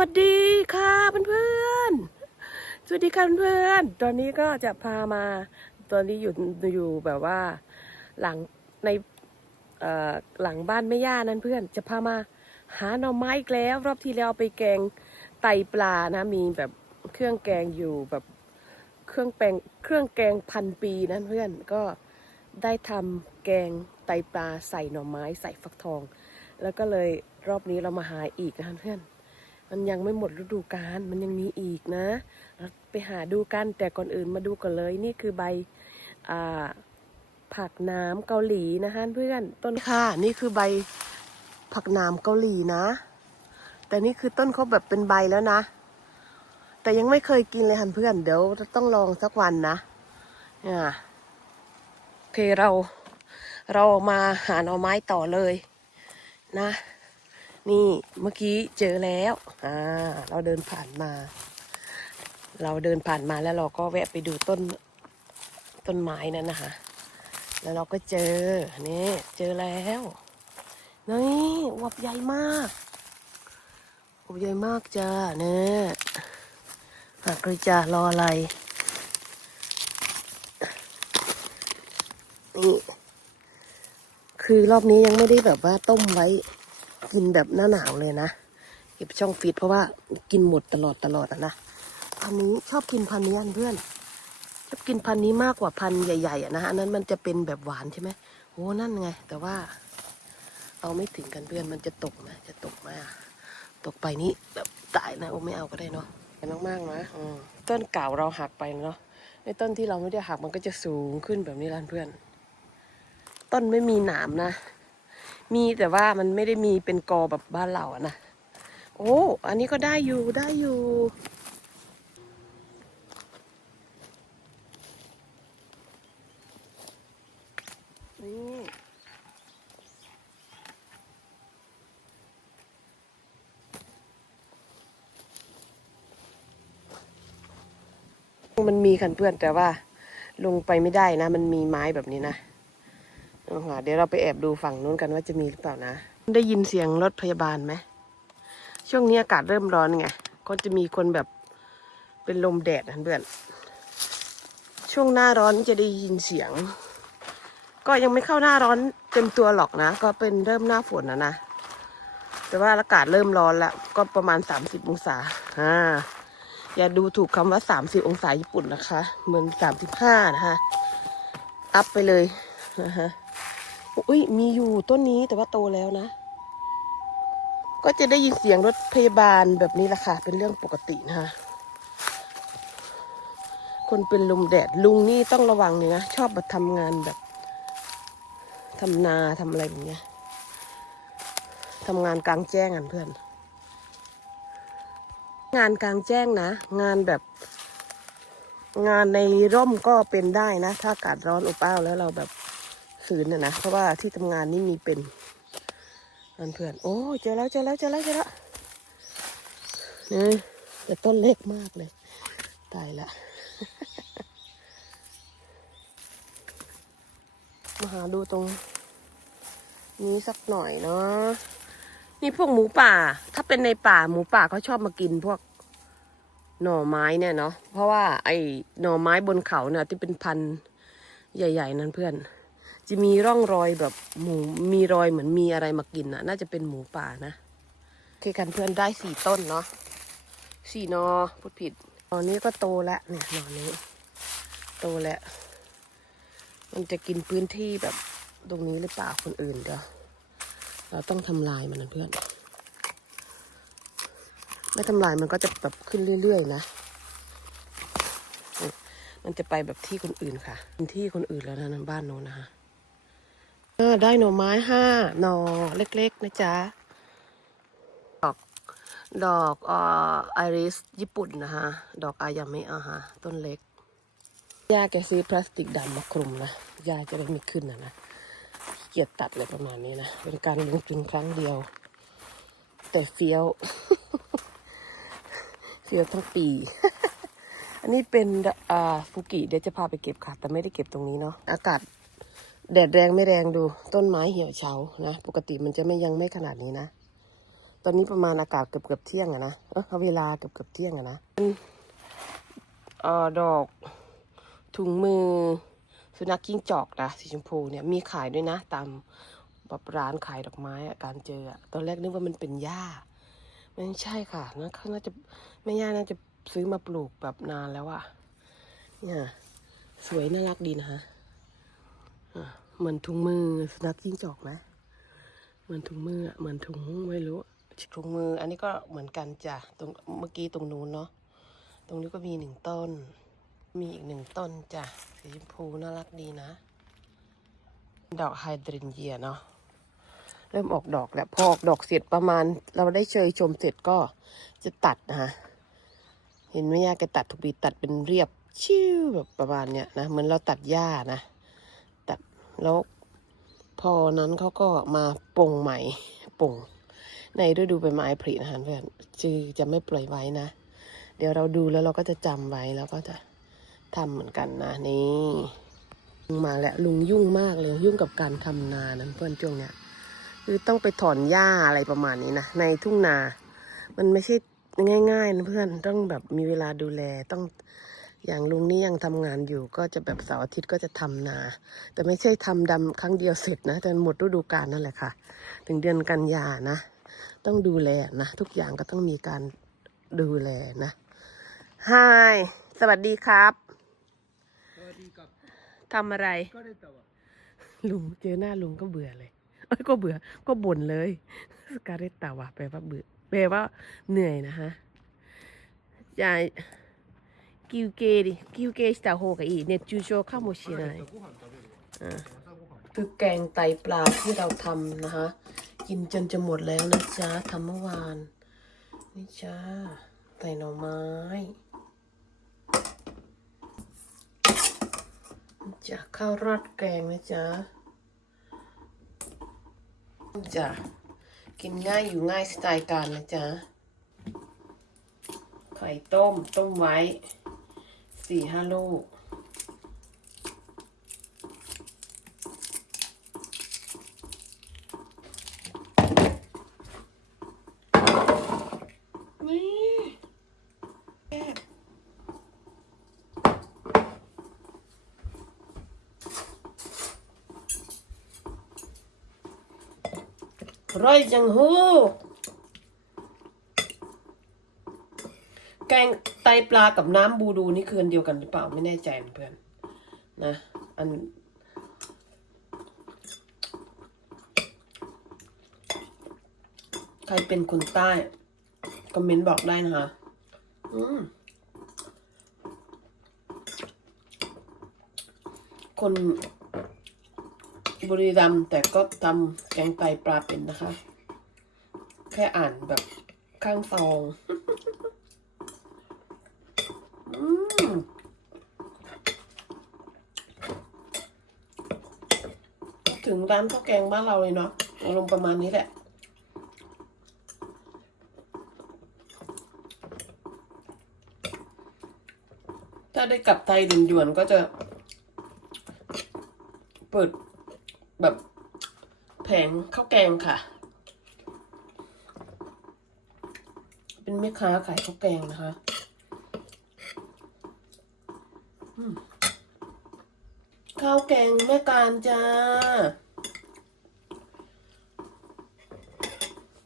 วัสดีค่ะเพื่อนๆ สวัสดีค่ะเพื่อนๆ ตอนนี้ก็จะพามา ตอนนี้อยู่อยู่แบบว่า หลังในหลังบ้านแม่ย่านั้นเพื่อน จะพามาหาหน่อไม้อีกแล้ว รอบที่แล้วไปแกงไตปลานะ มีแบบเครื่องแกงอยู่แบบเครื่องแกงเครื่องแกงพันปีนั้นเพื่อนก็ได้ทำแกงไตปลาใส่หน่อไม้ใส่ฟักทอง แล้วก็เลยรอบนี้เรามาหาอีกนะเพื่อน มันยังไม่หมดฤดูกาลมันยังมีอีกนะเราไปหาดูกันแต่ก่อนอื่นมาดูกันเลย นี่คือใบอผักน้ำเกาหลีนะคะเพื่อนต้นค่ะนี่คือใบผักน้ำเกาหลีนะ แต่นี่คือต้นเขาแบบเป็นใบแล้วนะ แต่ยังไม่เคยกินเลยค่ะเพื่อน เดี๋ยวต้องลองสักวันนะเนี่ยโอเคเราเรามาหาหน่อไม้ต่อเลยนะ นี่เมื่อกี้เจอแล้วอ่าเราเดินผ่านมา เราเดินผ่านมาแล้วเราก็แวะไปดูต้นต้นไม้นั่นนะคะ แล้วเราก็เจอนี่เจอแล้วนี่อวบใหญ่มากอวบใหญ่มากจ้าเนี่ยหักเลยจ้ารออะไรนี่คือรอบนี้ยังไม่ได้แบบว่าต้มไว้ กินแบบหน้าหนาวเลยนะ เก็บช่องฟิตเพราะว่ากินหมดตลอดตลอดอะนะพันนี้ชอบกินพันนี้อันเพื่อนชอบกินพันนี้มากกว่าพันใหญ่ๆอะนะอันนั้นมันจะเป็นแบบหวานใช่ไหมโอ้นั่นไง แต่ว่า เอาไม่ถึงกันเพื่อนมันจะตกไหมจะตกไหมอะตกไปนี่แบบตายนะโอ้ไม่เอาก็ได้เนาะเป็นมากๆนะอืมต้นเก่าเราหักไปเนาะไอ้ต้นที่เราไม่ได้หักมันก็จะสูงขึ้นแบบนี้ล้านเพื่อน ต้นไม่มีหนามนะ มีแต่ว่ามันไม่ได้มีเป็นกอแบบบ้านเราอะนะ โอ้ อันนี้ก็ได้อยู่ได้อยู่ นี่มันมีขันเพื่อนแต่ว่าลงไปไม่ได้นะ มันมีไม้แบบนี้นะ เอาล่ะเดี๋ยวเราไปแอบดูฝั่งนู้นกันว่าจะมีหรือเปล่านะ ได้ยินเสียงรถพยาบาลไหมช่วงนี้อากาศเริ่มร้อนไงก็จะมีคนแบบเป็นลมแดดนะเพื่อนช่วงหน้าร้อนจะได้ยินเสียง ก็ยังไม่เข้าหน้าร้อนเต็มตัวหรอกนะ ก็เป็นเริ่มหน้าฝนนะนะแต่ว่าอากาศเริ่มร้อนแล้ว ก็ประมาณ 30 องศาอ่าอย่าดูถูกคำว่า 30 องศาญี่ปุ่นนะคะ เหมือน 35 นะคะ อัพไปเลยนะฮะ อุ้ยมีอยู่ต้นนี้แต่ว่าโตแล้วนะ ก็จะได้ยินเสียงรถพยาบาลแบบนี้แหละค่ะ เป็นเรื่องปกตินะคะคนเป็นลมแดดลุงนี่ต้องระวังเลยนะชอบมาทำงานแบบทำนาทำอะไรแบบเนี้ยทำงานกลางแจ้งกันเพื่อน งานกลางแจ้งนะ งานแบบ งานในร่มก็เป็นได้นะ ถ้าอากาศร้อนอบอ้าวแล้วเราแบบ ฝืนนะนะเพราะว่าที่ทำงานนี่มีเป็นเพื่อนโอ้เจอแล้วเจอแล้วเจอแล้วเจอแล้วนี่แต่ต้นเล็กมากเลย ตายละมาหาดูตรงนี้สักหน่อยเนาะนี่พวกหมูป่า ถ้าเป็นในป่าหมูป่าเขาชอบมากินพวกหน่อไม้เนี่ยเนาะเพราะว่าไอ้หน่อไม้บนเขาเนี่ยที่เป็นพันธุ์ใหญ่ ๆ นั้นเพื่อน จะมีร่องรอยแบบหมูมีรอยเหมือนมีอะไรมากินอะน่าจะเป็นหมูป่านะโอเคกันเพื่อนได้สี่ต้นเนาะสี่หนอพูดผิดหนอนี้ก็โตแล้วเนี่ยหนอนี้ โตแล้วมันจะกินพื้นที่แบบตรงนี้หรือเปล่าคนอื่นเดี๋ยวเราต้องทำลายมันนะเพื่อน ไม่ทำลายมันก็จะแบบขึ้นเรื่อยๆนะนี่มันจะไปแบบที่คนอื่นค่ะเป็นที่คนอื่นแล้วนะนะบ้านโน้นนะคะอ่า ได้หน่อไม้ห้าหน่อเล็กๆนะจ๊ะ ดอก ดอกออไอริสญี่ปุ่นนะคะดอกอายาเมะอะฮะ ต้นเล็ก ย่าแกซื้อพลาสติกดำมาคลุมนะย่าจะได้ไม่ขึ้นนะนะ เกียจตัดเลยประมาณนี้นะ เป็นการลงทุนครั้งเดียว แต่เฟี้ยว เฟี้ยวทั้งปี อันนี้เป็นอ่าฟูกิ เดี๋ยวจะพาไปเก็บค่ะ แต่ไม่ได้เก็บตรงนี้เนาะ อากาศ แดดแรงไม่แรงดูต้นไม้เหี่ยวเฉานะปกติมันจะไม่ยังไม่ขนาดนี้นะ ตอนนี้ประมาณอากาศเกือบเกือบเที่ยงอะนะเออเวลาเกือบเกือบเที่ยงอะนะเออดอกถุงมือ สุนัขกิ้งจอกนะสีชมพูเนี่ยมีขายด้วยนะ ตามแบบร้านขายดอกไม้อะการเจออะตอนแรกนึกว่ามันเป็นหญ้าไม่ใช่ค่ะนะเขาน่าจะแม่ย่าน่าจะซื้อมาปลูกแบบนานแล้วอะเนี่ยสวยน่ารักดีนะคะอะ เหมือนถุงมือสุนัขจิ้งจอกไหมเหมือนถุงมืออะเหมือนถุงไม่รู้ถุงมือ อันนี้ก็เหมือนกันจ้ะตรงเมื่อกี้ตรงนู้นเนาะตรงนี้ก็มีหนึ่งต้น มีอีกหนึ่งต้นจ้ะสีชมพูน่ารักดีนะ ดอกไฮดรนเยียเนาะเริ่มออกดอกแล้วพอออกดอกเสร็จประมาณ เราได้เชยชมเสร็จก็จะตัดนะคะเห็นไหมย่าแกตัดทุกปีตัดเป็นเรียบชิวแบบประมาณเนี้ยนะเหมือนเราตัดหญ้านะ แล้วพอนั้นเขาก็มาปงใหม่ปงในฤดูใบไม้ผลินะคะเพื่อนจือจะไม่ปล่อยไว้นะ เดี๋ยวเราดูแล้วเราก็จะจำไว้แล้วก็จะทำเหมือนกันนะนี่ลุงมาแล้วลุงยุ่งมากเลยยุ่งกับการทำนานะเพื่อนช่วงเนี้ยคือต้องไปถอนหญ้าอะไรประมาณนี้นะในทุ่งนา มันไม่ใช่ง่ายๆนะเพื่อนต้องแบบมีเวลาดูแลต้อง อย่างลุงนี่ยังทำงานอยู่ก็จะแบบเสาร์อาทิตย์ก็จะทำนา แต่ไม่ใช่ทำดำครั้งเดียวเสร็จนะจนหมดฤดูกาลนั่นแหละค่ะ ถึงเดือนกันยานะ ต้องดูแลนะ ทุกอย่างก็ต้องมีการดูแลนะฮายสวัสดีครับสวัสดีครับทำอะไรลุงเจอหน้าลุงก็เบื่อเลยเอ้ยก็เบื่อก็บ่นเลยสกาเรตตาวะแปลว่าเบื่อแปลว่าเหนื่อยนะฮะยาย 休憩で休憩した方がいい熱中症かもしれないご飯食べるうんわ朝ごはん คือแกงไตปลาที่เราทำนะคะ กินจนจะหมดแล้วนะจ๊ะทำเมื่อวาน นี่จ้าไตหน่อไม้นี่จ้ะข้าวราดแกงนะจ๊ะนี่จ้ะกินง่ายอยู่ง่ายสไตล์การนะจ๊ะ ไข่ต้ม ต้มไว้ สี่ห้าลูก นี่แอบร่อยจังฮูแกง ปลากับน้ำบูดูนี่คืออันเดียวกันหรือเปล่าไม่แน่ใจเพื่อนนะอันใครเป็นคนใต้คอมเมนต์บอกได้นะคะอืมคนบุรีรัมย์แต่ก็ทำแกงไตปลาเป็นนะคะ แค่อ่านแบบข้างซอง อืม ถึง ร้านข้าวแกงบ้านเราเลยเนาะอารมณ์ประมาณนี้แหละ ถ้าได้กลับไทยด่วนๆก็จะ เปิดแบบแผงข้าวแกงค่ะ เป็นแม่ค้าขายข้าวแกงนะคะข้าวแกงแม่การจ้า